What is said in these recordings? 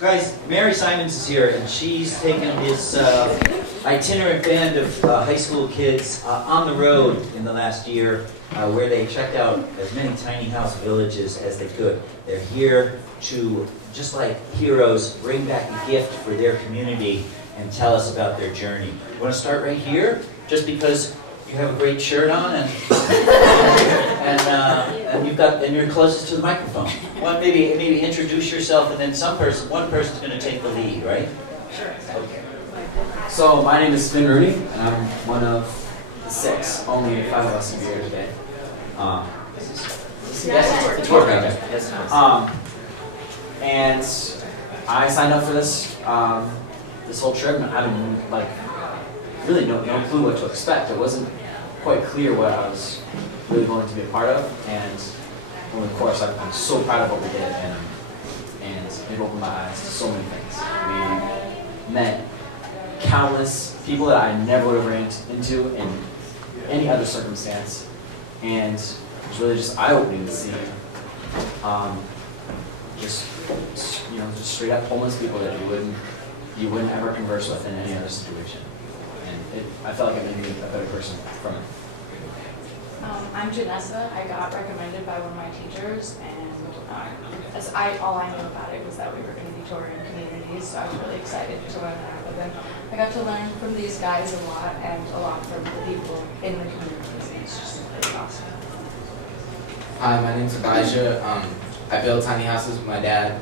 Guys, Mary Simons is here, and she's taken this itinerant band of high school kids on the road in the last year, where they checked out as many tiny house villages as they could. They're here to, just like heroes, bring back a gift for their community and tell us about their journey. You want to start right here, just because you have a great shirt on and and you're closest to the microphone. Well, maybe introduce yourself, and then one person's going to take the lead, right? Sure. Okay. So my name is Finn Rooney, and I'm one of the 6. Only 5 of us are here today. Yes, it's working. Okay. Yes. And I signed up for this this whole trip, and I had really no clue what to expect. It wasn't quite clear what I was really going to be a part of, and of course I'm so proud of what we did, and it opened my eyes to so many things. We met countless people that I never would have ran into in any other circumstance, and it was really just eye-opening to see just straight up homeless people that you wouldn't ever converse with in any other situation. And I felt like it made me a better person from it. I'm Janessa. I got recommended by one of my teachers, and all I knew about it was that we were going to be touring communities, so I was really excited to learn that. But then I got to learn from these guys a lot, and a lot from the people in the communities, and it's just really awesome. Hi, my name's Elijah. I build tiny houses with my dad.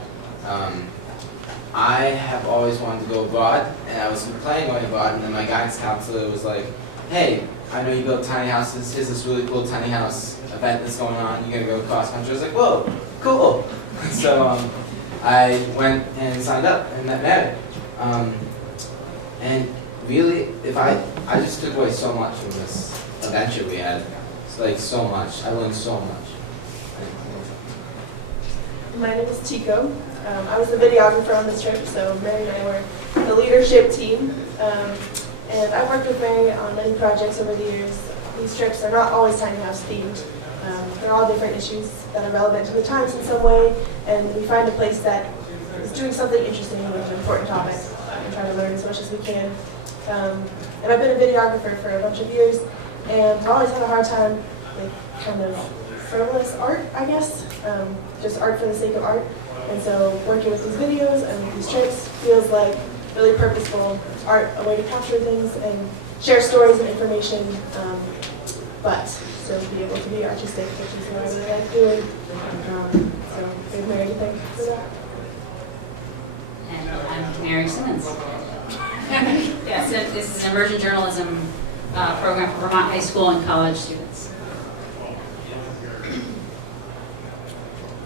I have always wanted to go abroad, and I was planning on going abroad, and then my guidance counselor was like, hey, I know you build tiny houses, here's this really cool tiny house event that's going on, you're going to go cross country. I was like, whoa, cool. So I went and signed up and met Mary. And really, I just took away so much from this adventure we had. It's like so much. I learned so much. My name is Chico. I was the videographer on this trip, so Mary and I were the leadership team. And I've worked with Mary on many projects over the years. These trips are not always tiny house themed. They're all different issues that are relevant to the times in some way, and we find a place that is doing something interesting with an important topic and try to learn as much as we can. And I've been a videographer for a bunch of years, and I've always had a hard time with kind of frivolous art, I guess, just art for the sake of art. And so working with these videos and with these trips feels like really purposeful art, a way to capture things and share stories and information, but still be able to be artistic, which is what I really like doing. So we have Mary to thank for that. And I'm Mary Simmons. Yeah, so this is an immersion journalism program for Vermont high school and college students.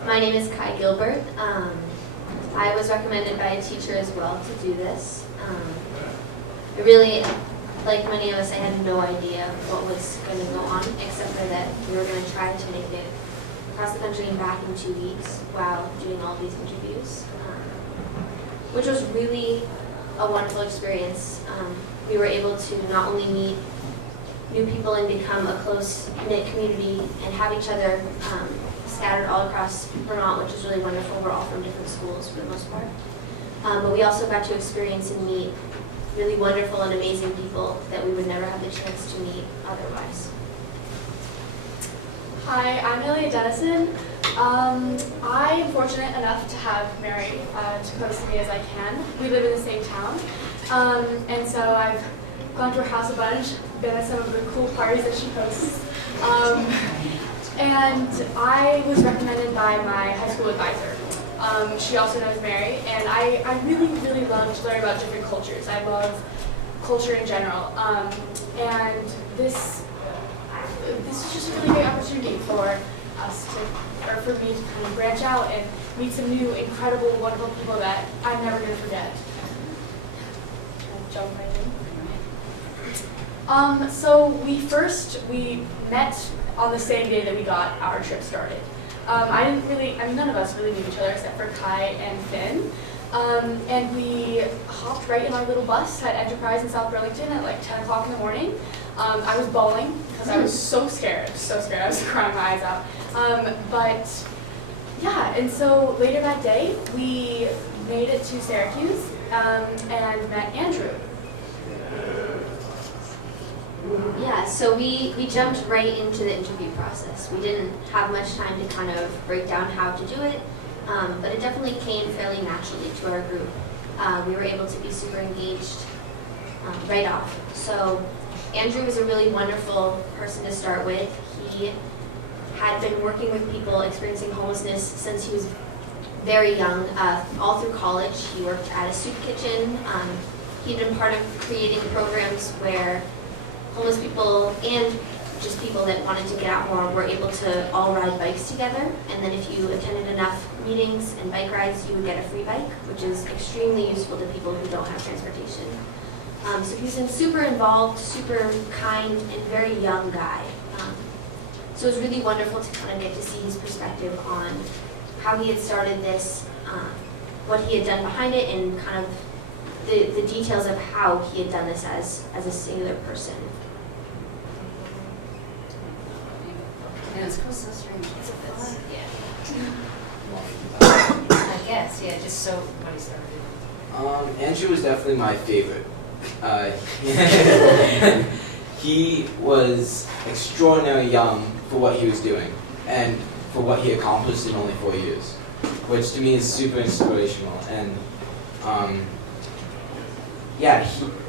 My name is Kai Gilbert. I was recommended by a teacher as well to do this. I really, like many of us, I had no idea what was going to go on, except for that we were going to try to make it across the country and back in 2 weeks while doing all these interviews, which was really a wonderful experience. We were able to not only meet new people and become a close-knit community and have each other scattered all across Vermont, which is really wonderful. We're all from different schools for the most part. But we also got to experience and meet really wonderful and amazing people that we would never have the chance to meet otherwise. Hi, I'm Ilya Dennison. I am fortunate enough to have Mary to close to me as I can. We live in the same town, and so I've gone to her house a bunch, been at some of the cool parties that she hosts. And I was recommended by my high school advisor. She also knows Mary, and I really, really love to learn about different cultures. I love culture in general. And this is just a really great opportunity for us or for me to kind of branch out and meet some new, incredible, wonderful people that I'm never going to forget. Jump right in. So we met on the same day that we got our trip started. None of us really knew each other except for Kai and Finn. And we hopped right in our little bus at Enterprise in South Burlington at like 10 o'clock in the morning. I was bawling because I was so scared. I was crying my eyes out. But Yeah, and so later that day, we made it to Syracuse and met Andrew. Yeah, so we jumped right into the interview process. We didn't have much time to kind of break down how to do it, but it definitely came fairly naturally to our group. We were able to be super engaged right off. So Andrew was a really wonderful person to start with. He had been working with people experiencing homelessness since he was very young, all through college. He worked at a soup kitchen. He'd been part of creating programs where homeless people and just people that wanted to get out more were able to all ride bikes together. And then if you attended enough meetings and bike rides, you would get a free bike, which is extremely useful to people who don't have transportation. So he's a super involved, super kind, and very young guy. So it was really wonderful to kind of get to see his perspective on how he had started this, what he had done behind it, and kind of the details of how he had done this as a singular person. And it's so strange. It's fun. I guess, yeah, just so everybody started. Andrew was definitely my favorite. He was extraordinarily young for what he was doing and for what he accomplished in only 4 years, which to me is super inspirational. And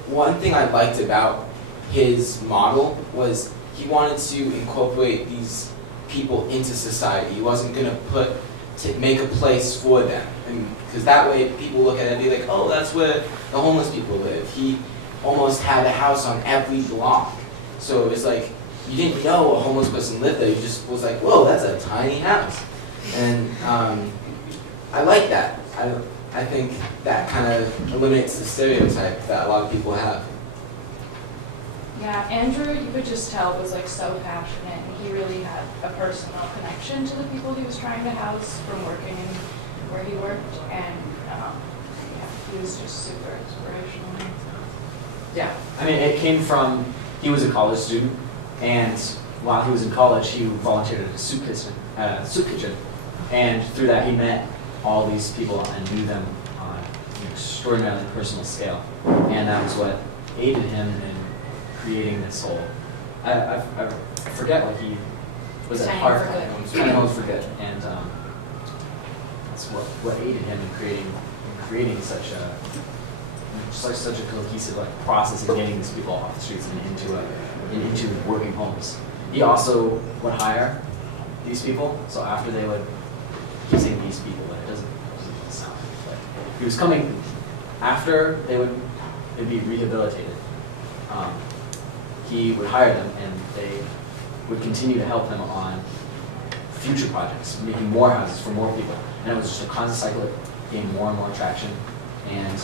one thing I liked about his model was he wanted to incorporate these people into society. He wasn't going to make a place for them, because that way people look at it and be like, oh, that's where the homeless people live. He almost had a house on every block. So it was like, you didn't know a homeless person lived there. You just was like, whoa, that's a tiny house. And I like that. I think that kind of eliminates the stereotype that a lot of people have. Yeah, Andrew, you could just tell, was like so passionate, and he really had a personal connection to the people he was trying to house from working where he worked, and he was just super inspirational. Yeah, I mean, it came from, he was a college student, and while he was in college, he volunteered at a soup kitchen, and through that he met all these people and knew them on an extraordinarily personal scale, and that was what aided him in creating this whole, I forget what he was at Tiny heart. for Good. Tiny Homes for Good, and that's what aided him in creating such a cohesive process in getting these people off the streets and into working homes. He also would hire these people, so after they would, keep saying these people, but it doesn't sound like he was coming after they'd be rehabilitated. He would hire them, and they would continue to help him on future projects, making more houses for more people. And it was just a constant cycle that gained more and more traction. And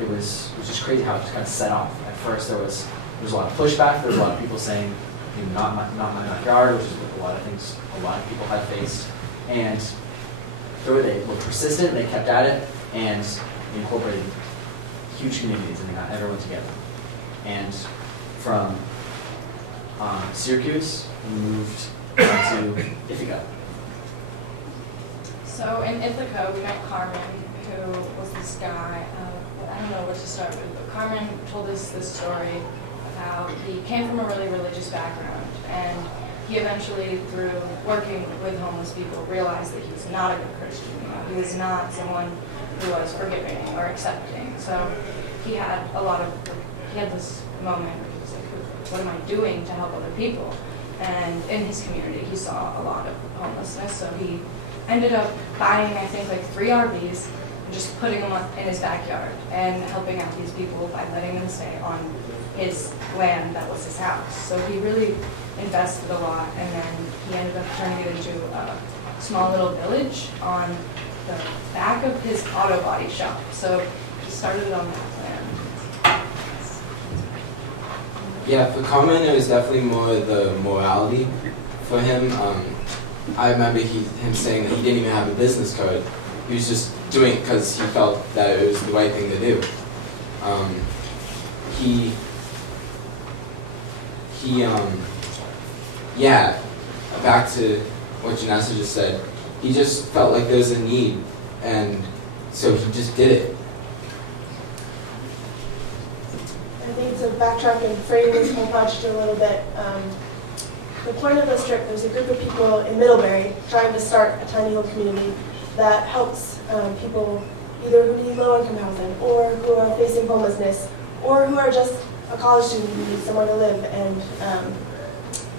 it was just crazy how it just kind of set off. At first, there was a lot of pushback. There was a lot of people saying, not my backyard, which is a lot of things a lot of people had faced. And they were persistent. They kept at it, and they incorporated huge communities, and they got everyone together. And from Syracuse, we moved to Ithaca. So in Ithaca, we met Carmen, who was this guy, I don't know where to start with, but Carmen told us this story about he came from a really religious background, and he eventually, through working with homeless people, realized that he was not a good Christian. He was not someone who was forgiving or accepting. So he had this moment where he was like, what am I doing to help other people? And in his community, he saw a lot of homelessness, so he ended up buying, I think, like 3 RVs and just putting them up in his backyard and helping out these people by letting them stay on his land that was his house. So he really invested a lot, and then he ended up turning it into a small little village on the back of his auto body shop. So he started it on that plan. Yeah, for Carmen, it was definitely more the morality for him. I remember him saying that he didn't even have a business card. He was just doing it because he felt that it was the right thing to do. Back to what Janessa just said, he just felt like there was a need, and so he just did it. I think to backtrack and frame this whole project a little bit, the point of this trip, there's a group of people in Middlebury trying to start a tiny home community that helps people either who need low-income housing or who are facing homelessness or who are just a college student who needs somewhere to live, and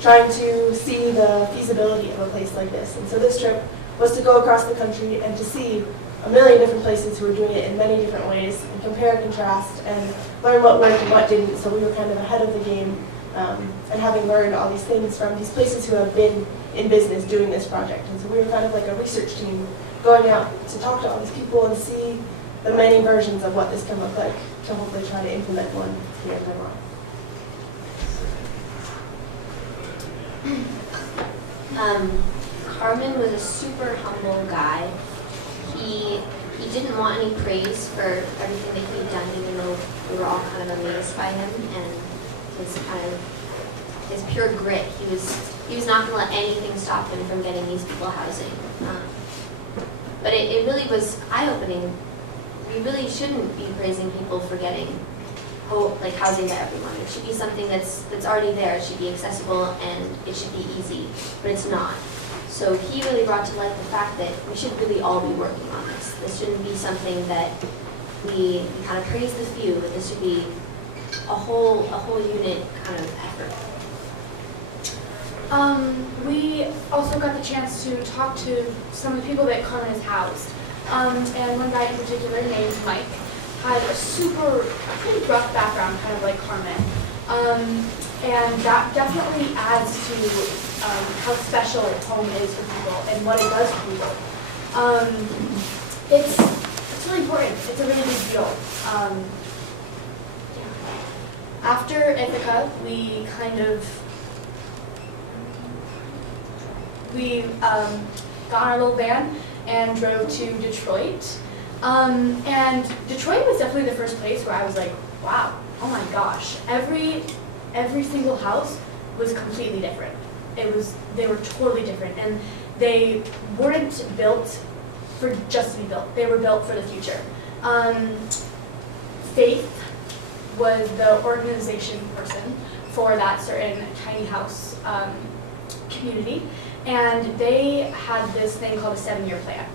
trying to see the feasibility of a place like this. And so this trip was to go across the country and to see a million different places who are doing it in many different ways and compare and contrast and learn what worked and what didn't. So we were kind of ahead of the game, and having learned all these things from these places who have been in business doing this project. And so we were kind of like a research team going out to talk to all these people and see the many versions of what this can look like to hopefully try to implement one here in Vermont. Carmen was a super humble guy. He didn't want any praise for everything that he had done, even though we were all kind of amazed by him and his pure grit. He was not going to let anything stop him from getting these people housing. But it really was eye-opening. We really shouldn't be praising people for getting housing to everyone. It should be something that's already there. It should be accessible and it should be easy, but it's not. So he really brought to light the fact that we should really all be working on this. This shouldn't be something that we kind of praise the few, but this should be a whole unit kind of effort. We also got the chance to talk to some of the people that Carmen has housed. And one guy in particular named Mike had a pretty rough background, kind of like Carmen. And that definitely adds to how special home is for people and what it does for people. It's really important. It's a really big deal. After Ithaca, we got on our little van and drove to Detroit. And Detroit was definitely the first place where I was like, wow, oh my gosh. Every single house was completely different. They were totally different, and they weren't built for just to be built. They were built for the future. Faith was the organization person for that certain tiny house community, and they had this thing called a 7-year plan.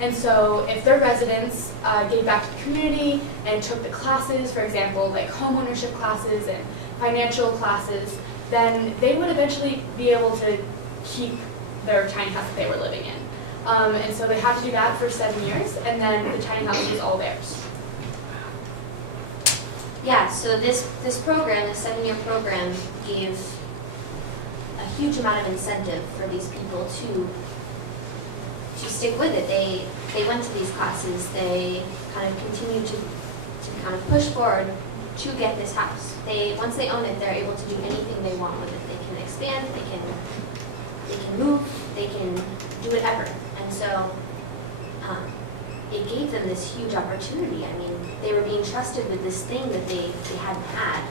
And so if their residents gave back to the community and took the classes, for example, like homeownership classes and financial classes, then they would eventually be able to keep their tiny house that they were living in. And so they had to do that for 7 years, and then the tiny house was all theirs. Yeah, so this program, the 7-year program, gave a huge amount of incentive for these people to stick with it. They went to these classes. They kind of continued to kind of push forward to get this house. Once they own it, they're able to do anything they want with it. They can expand. They can move. They can do whatever. And so it gave them this huge opportunity. I mean, they were being trusted with this thing that they hadn't had.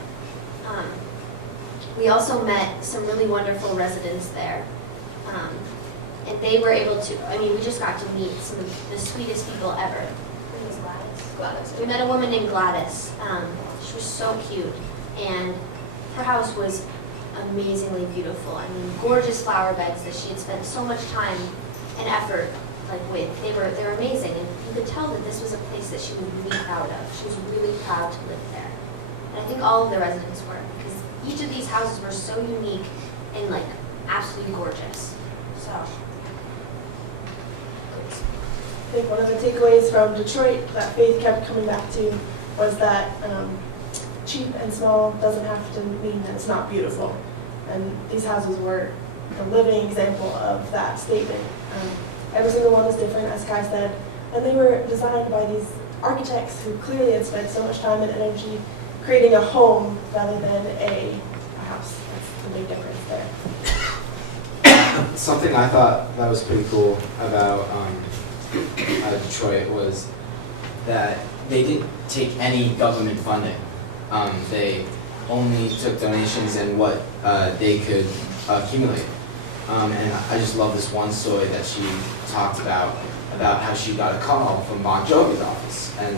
We also met some really wonderful residents there. And they were able to, I mean, we just got to meet some of the sweetest people ever. Her name was Gladys. We met a woman named Gladys. She was so cute. And her house was amazingly beautiful. I mean, gorgeous flower beds that she had spent so much time and effort with. They were amazing. And you could tell that this was a place that she was really proud of. She was really proud to live there. And I think all of the residents were, because each of these houses were so unique and absolutely gorgeous. So. I think one of the takeaways from Detroit that Faith kept coming back to was that cheap and small doesn't have to mean that it's not beautiful. And these houses were the living example of that statement. Every single one was different, as Kai said, and they were designed by these architects who clearly had spent so much time and energy creating a home rather than a house. That's the big difference there. Something I thought that was pretty cool about Detroit was that they didn't take any government funding. They only took donations and what they could accumulate. And I just love this one story that she talked about how she got a call from Bon Jovi's office. And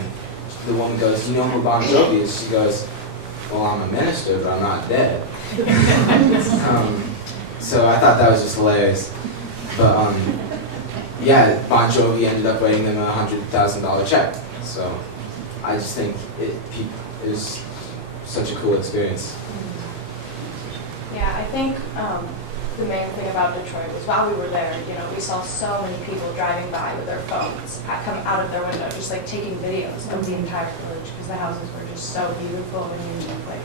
the woman goes, "You know who Bon Jovi is?" She goes, "Well, I'm a minister, but I'm not dead." So I thought that was just hilarious. But yeah, Bon Jovi ended up writing them a $100,000 check. So I just think it was such a cool experience. Yeah, I think the main thing about Detroit was while we were there, we saw so many people driving by with their phones, come out of their window, just like taking videos of the entire village because the houses were just so beautiful and unique. Like,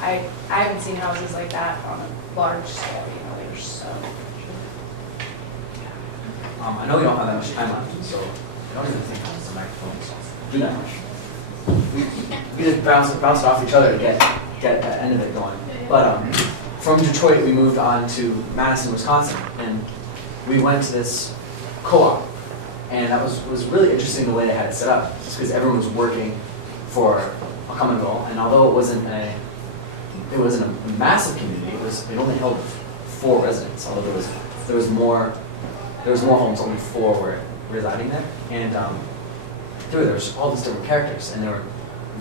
I haven't seen houses like that on a large scale. They were so. I know we don't have that much time left, so I don't even think the microphones do that much. We just bounce it off each other to get that end of it going. But from Detroit, we moved on to Madison, Wisconsin, and we went to this co-op, and that was really interesting the way they had it set up, just because everyone was working for a common goal, and although it wasn't a massive community, it only held 4 residents, although there was more homes, only 4 were residing there, and there was all these different characters, and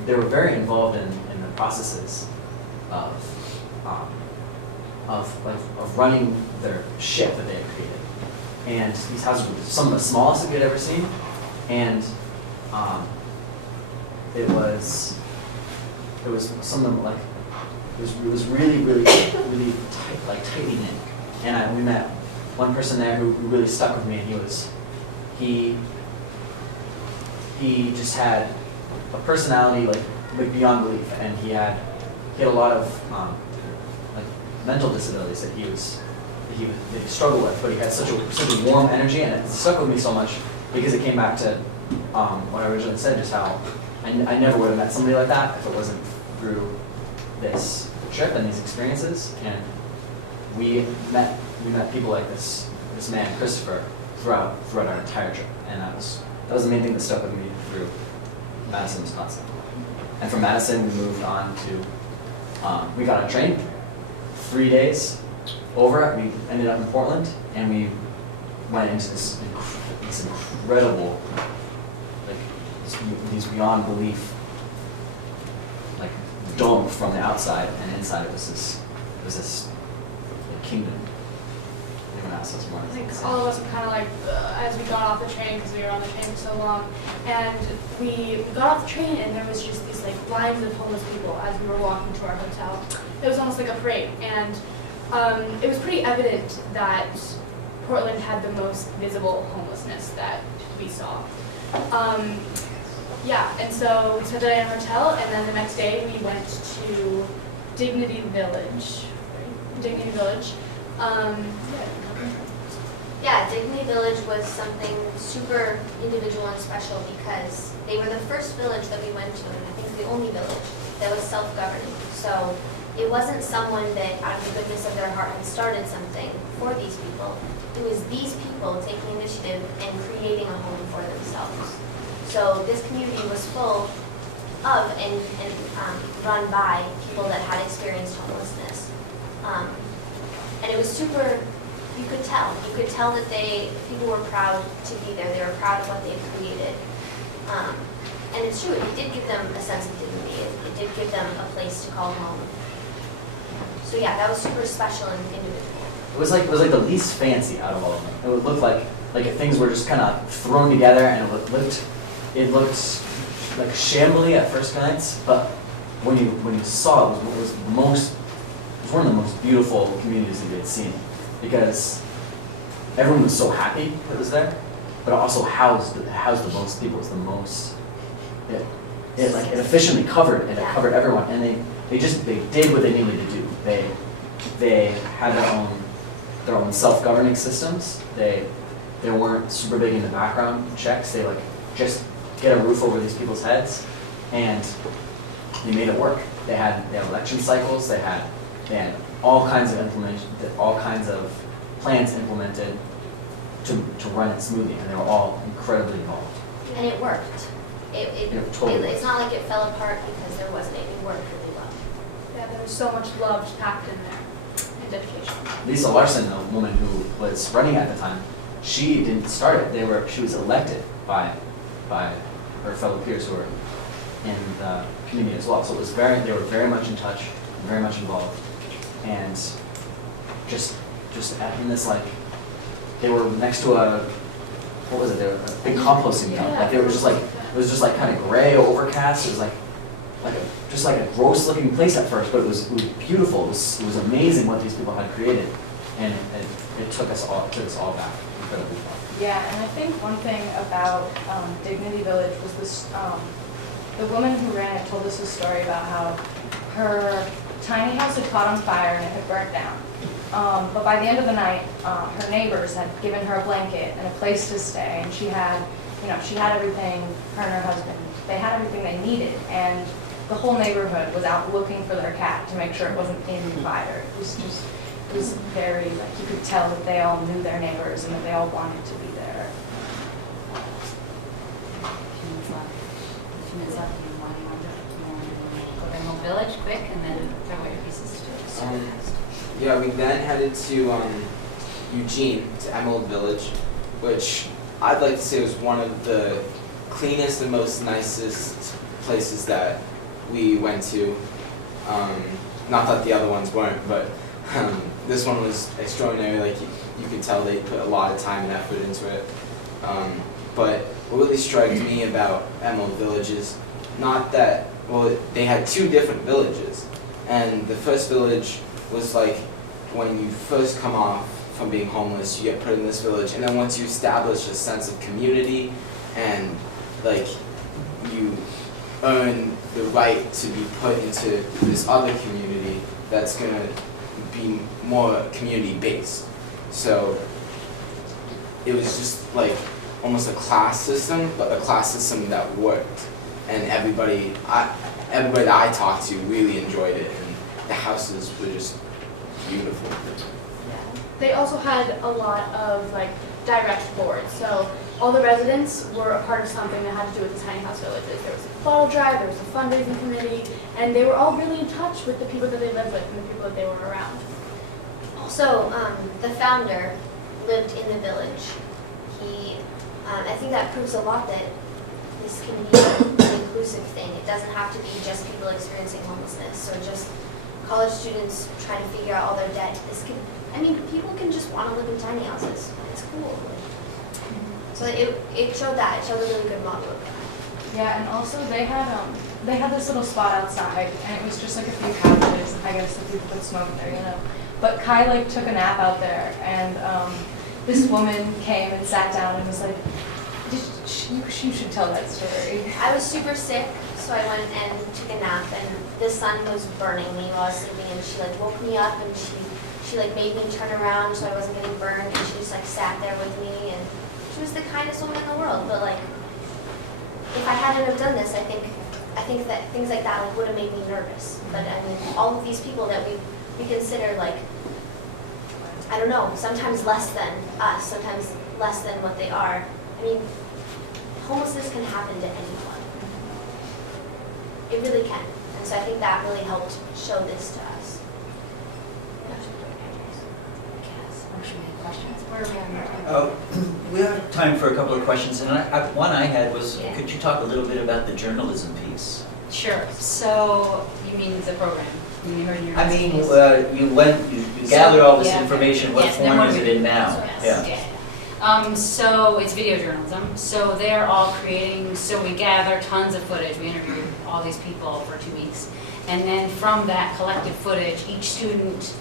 they were very involved in the processes of running their ship that they had created. And these houses were some of the smallest that we had ever seen, and it was some of them it was really tight, tightly knit. And we met one person there who really stuck with me, and he just had a personality like beyond belief, and he had a lot of mental disabilities that he struggled with, but he had such a warm energy, and it stuck with me so much because it came back to what I originally said, just how I never would have met somebody like that if it wasn't through this trip and these experiences. And we met people like this man Christopher throughout our entire trip, and that was the main thing that stuck with me through Madison, Wisconsin. And from Madison, we moved on to we got on a train. 3 days over, we ended up in Portland, and we went into this incredible, these beyond belief, dome from the outside, and inside it was this kingdom. Anyone else has more? I think all of us were kind of as we got off the train, because we were on the train for so long, and we got off the train, and there was just these lines of homeless people as we were walking to our hotel. It was almost like a parade, and it was pretty evident that Portland had the most visible homelessness that we saw. Yeah, and so we spent the night in a hotel, and then the next day we went to Dignity Village. Yeah, Dignity Village was something super individual and special because they were the first village that we went to, and I think the only village that was self-governing. So it wasn't someone that, out of the goodness of their heart, had started something for these people. It was these people taking initiative and creating a home for themselves. So this community was full of and run by people that had experienced homelessness. And it was super, you could tell that people were proud to be there. They were proud of what they had created. And it's true, it did give them a sense of dignity. It did give them a place to call home. So yeah, that was super special and individual. It was like the least fancy out of all of them. It would look like if things were just kind of thrown together, and it looked like shambly at first glance, but when you saw it, it was one of the most beautiful communities that you had seen, because everyone was so happy that it was there, but it also housed the most people. It was the most. It efficiently covered, and it covered everyone, and they did what they needed to do. They had their own self-governing systems. They weren't super big into background checks. They just get a roof over these people's heads, and they made it work. They had election cycles. They had all kinds of plans implemented to run it smoothly, and they were all incredibly involved. And it worked. It's not like it fell apart because there wasn't any work really well. Yeah, there was so much love packed in there. and dedication. Lisa Larson, the woman who was running at the time, she didn't start it. She was elected by her fellow peers who were in the community as well. So it was they were very much in touch, very much involved, and just in this, like, they were next to what was it? They were a big composting dump. Like they were just like, it was just like kind of gray, overcast. It was just like a gross looking place at first, but it was beautiful. It was amazing what these people had created, and it took us all back incredibly far. Yeah, and I think one thing about Dignity Village was this, the woman who ran it told us a story about how her tiny house had caught on fire and it had burnt down. But by the end of the night, her neighbors had given her a blanket and a place to stay, and she had everything, her and her husband, they had everything they needed, and the whole neighborhood was out looking for their cat to make sure it wasn't in the fire. It was very, like, you could tell that they all knew their neighbors and that they all wanted to be there. Few minutes left, you want to go to Emerald Village quick and then talk about your pieces too. Yeah, we then headed to Eugene, to Emerald Village, which I'd like to say was one of the cleanest and most nicest places that we went to. Not that the other ones weren't, but this one was extraordinary. Like you could tell they put a lot of time and effort into it. But what really struck me about Emerald Village is not that, well, they had two different villages. And the first village was like when you first come off from being homeless, you get put in this village, and then once you establish a sense of community and like you earn the right to be put into this other community that's gonna be more community based. So it was just like almost a class system, but a class system that worked, and everybody that I talked to really enjoyed it, and the houses were just beautiful. They also had a lot of like direct boards, so all the residents were a part of something that had to do with the tiny house villages. There was a bottle drive, there was a fundraising committee, and they were all really in touch with the people that they lived with and the people that they were around. Also, the founder lived in the village. I think that proves a lot that this can be an inclusive thing. It doesn't have to be just people experiencing homelessness or just college students trying to figure out all their debt. People can just want to live in tiny houses. It's cool. So it showed that. It showed a really good model of that. Yeah, and also they had this little spot outside, and it was just like a few couches. I guess that people could smoke there, you know. But Kai like took a nap out there, and this woman came and sat down and was like, you should tell that story. I was super sick, so I went and took a nap, and the sun was burning me while I was sleeping, and she like woke me up, and she like made me turn around so I wasn't getting burned, and she just like sat there with me, and she was the kindest woman in the world. But like, if I hadn't have done this, I think that things like that like would have made me nervous. But I mean, all of these people that we consider like, I don't know, sometimes less than us, sometimes less than what they are. I mean, homelessness can happen to anyone. It really can. And so I think that really helped show this to us. We have time for a couple of questions, and one I had was, could you talk a little bit about the journalism piece? Sure. So you mean the program? You heard your I mean, piece. you gathered all this Yeah. information. What Yes, then form what is do it we in do? now? Yes, yeah. So it's video journalism. So they're all creating, so we gather tons of footage. We interviewed all these people for 2 weeks. And then from that collective footage, each student,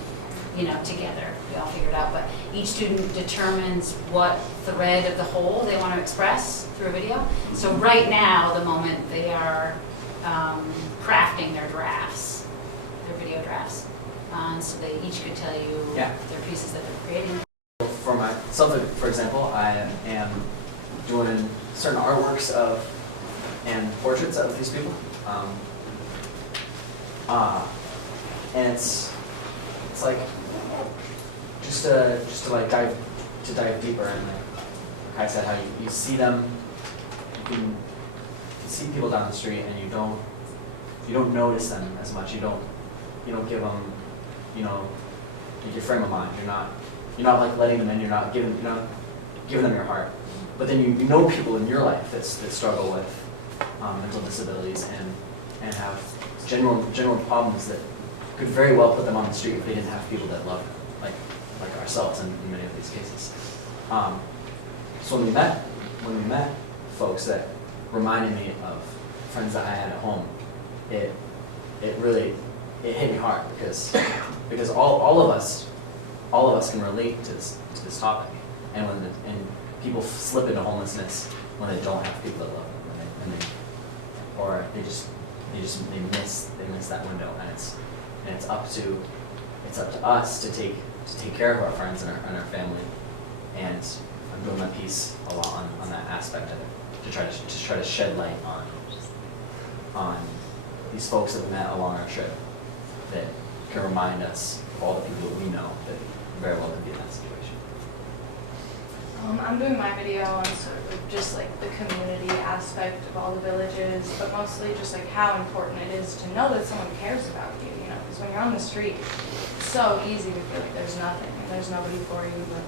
together, we all figure it out, but each student determines what thread of the whole they want to express through a video. So right now, the moment they are crafting their drafts, their video drafts. So they each could tell you Yeah. their pieces that they're creating. For myself, for example, I am doing certain artworks and portraits of these people. And it's like just to like dive deeper, and like I said, how you see them, you can see people down the street, and you don't notice them as much. You don't give them like your frame of mind. You're not like letting them in. You're not giving them your heart. But then you know people in your life that struggle with mental disabilities and have general problems that could very well put them on the street if they didn't have people that love them, like ourselves in many of these cases. So when we met folks that reminded me of friends that I had at home, it hit me hard because all of us can relate to this topic, and when people slip into homelessness when they don't have people that love them, or they miss that window, and it's up to us to take care of our friends and our family, and I'm doing my piece a lot on that aspect of it, to try to shed light on these folks that we met along our trip that can remind us of all the people that we know that very well could be in that situation. I'm doing my video on sort of just like the community aspect of all the villages, but mostly just like how important it is to know that someone cares about you, you know, because when you're on the street, it's so easy to feel like there's nothing and there's nobody for you, but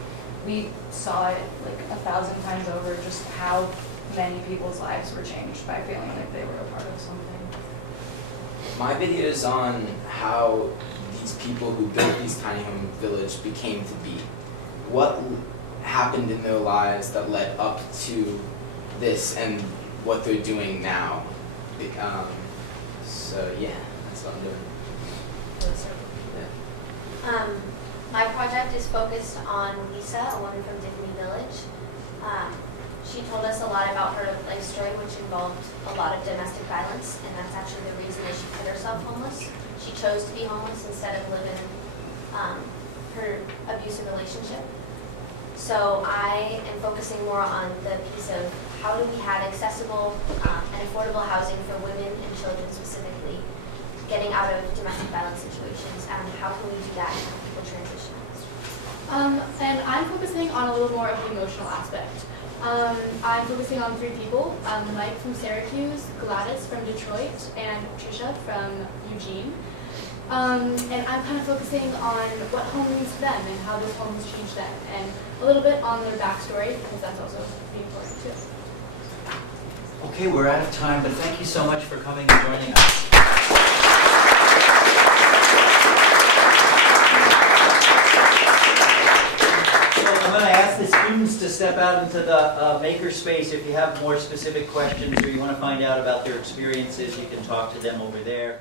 we saw it like 1,000 times over, just how many people's lives were changed by feeling like they were a part of something. My video is on how these people who built these tiny home village became to be. What happened in their lives that led up to this and what they're doing now. So yeah, that's what I'm doing. Yeah. My project is focused on Lisa, a woman from Dignity Village. She told us a lot about her life story, which involved a lot of domestic violence, and that's actually the reason that she put herself homeless. She chose to be homeless instead of live in her abusive relationship. So I am focusing more on the piece of how do we have accessible and affordable housing for women and children specifically, getting out of domestic violence situations, and how can we do that and help people transition? And I'm focusing on a little more of the emotional aspect. I'm focusing on 3 people, Mike from Syracuse, Gladys from Detroit, and Patricia from Eugene. And I'm kind of focusing on what home means to them and how those homes change them, and a little bit on their backstory, because that's also pretty important too. Okay, we're out of time, but thank you so much for coming and joining us. I'm going to ask the students to step out into the maker space. If you have more specific questions or you want to find out about their experiences, you can talk to them over there.